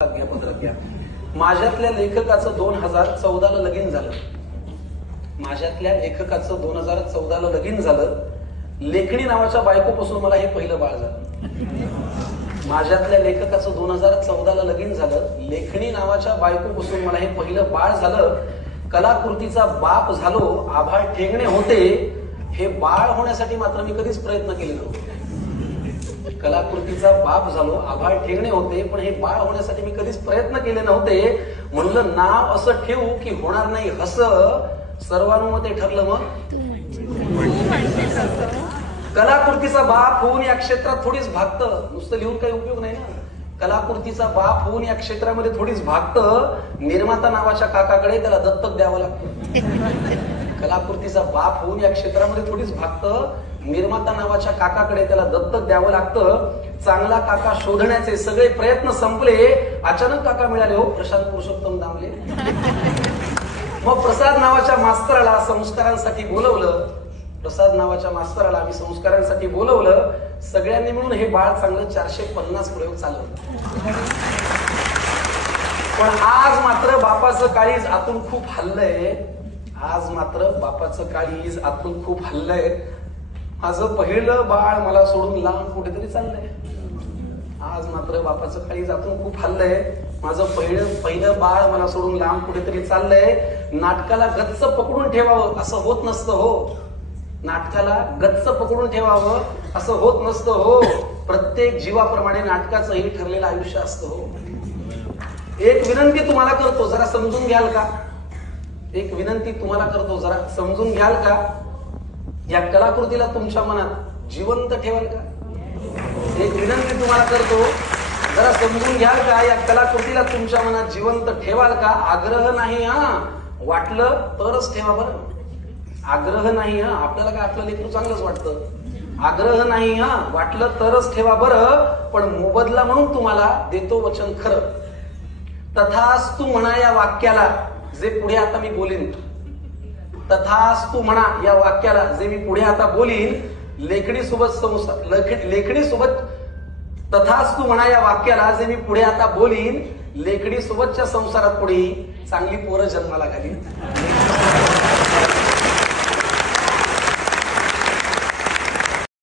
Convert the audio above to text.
घ्या. माझ्यातल्या लेखकाचं 2014 ला लगीन झालं. माझ्यातल्या लेखकाचं 2014 ला लगीन झालं. लेखणी नावाच्या बायकोपासून मला हे पहिलं बाळ झालं. माझ्यातल्या लेखकाचं 2014 ला लगीन झालं. लेखणी नावाच्या बायकोपासून मला हे पहिलं बाळ झालं. कलाकृतीचा बाप झालो, आभाळ ठेंगणे होते. हे बाळ होण्यासाठी मात्र मी कधीच प्रयत्न केले नव्हते. कलाकृतीचा बाप झालो, आभाळ ठेंगणे होते, पण हे बाळ होण्यासाठी मी कधीच प्रयत्न केले नव्हते. म्हणलं नाव असं ठेवू की होणार नाही हस. सर्वानुमते ठरलं मग कलाकृतीचा बाप होऊन या क्षेत्रात थोडीच भागतं. नुसतं लिहून काही उपयोग नाही ना. कलाकृतीचा बाप होऊन या क्षेत्रामध्ये थोडीच भागतं. निर्माता नावाच्या काकाकडे त्याला दत्तक द्यावं लागतं. कलाकृतीचा बाप होऊन या क्षेत्रामध्ये थोडीच भागतं. निर्माता नावाच्या काकाकडे त्याला दत्तक द्यावं लागतं. चांगला काका शोधण्याचे सगळे प्रयत्न संपले. अचानक काका मिळाले हो, प्रशांत पुरुषोत्तम दामले. मग प्रसाद नावाच्या मास्तराला संस्कारांसाठी बोलवलं. प्रसाद नावाच्या मास्तराला आम्ही संस्कारांसाठी बोलवलं. सगळ्यांनी मिळून हे बाळ चांगलं 450 प्रयोग चालवलं. पण आज मात्र बापाचं काळीज आतून खूप हल्लंय. आज मात्र बापाचं काळीज आतून खूप हल्लंय. माझं पहिलं बाळ मला सोडून लांब कुठेतरी चाललंय. आज मात्र बापाचं काळीज आतून खूप हल्लंय. माझं पहिलं बाळ मला सोडून लांब कुठेतरी चाललंय. नाटकाला गच्च पकडून ठेवावं असं होत नसतं हो. नाटकाला गच्च पकडून ठेवावं असं होत नसतं हो. प्रत्येक जीवाप्रमाणे नाटकाचंही ठरलेलं आयुष्य असतं हो. एक विनंती तुम्हाला करतो, जरा समजून घ्याल का? एक विनंती तुम्हाला करतो, जरा समजून घ्याल का? या कलाकृतीला तुमच्या मनात जिवंत ठेवाल का? एक विनंती तुम्हाला करतो, जरा समजून घ्याल का? या कलाकृतीला तुमच्या मनात जिवंत ठेवाल का? आग्रह नाही हा, वाटलं तरच ठेवा बरं. आग्रह नाही हा, आपल्याला काय आपलं लेकरू चांगलंच वाटतं. आग्रह नाही हा, वाटलं तरच ठेवा बरं. पण मोबदला म्हणून तुम्हाला देतो वचन खरं. तथास्तु म्हणा या वाक्याला, जे पुढे आता मी बोलीन. तथास्तु म्हणा या वाक्याला, जे मी पुढे आता बोलीन. लेखणी सोबत तथास्तु म्हणा या वाक्याला, जे मी पुढे आता बोलीन. लेखणी सोबतच्या संसारात पुढे चांगली पोरं जन्माला घालीन.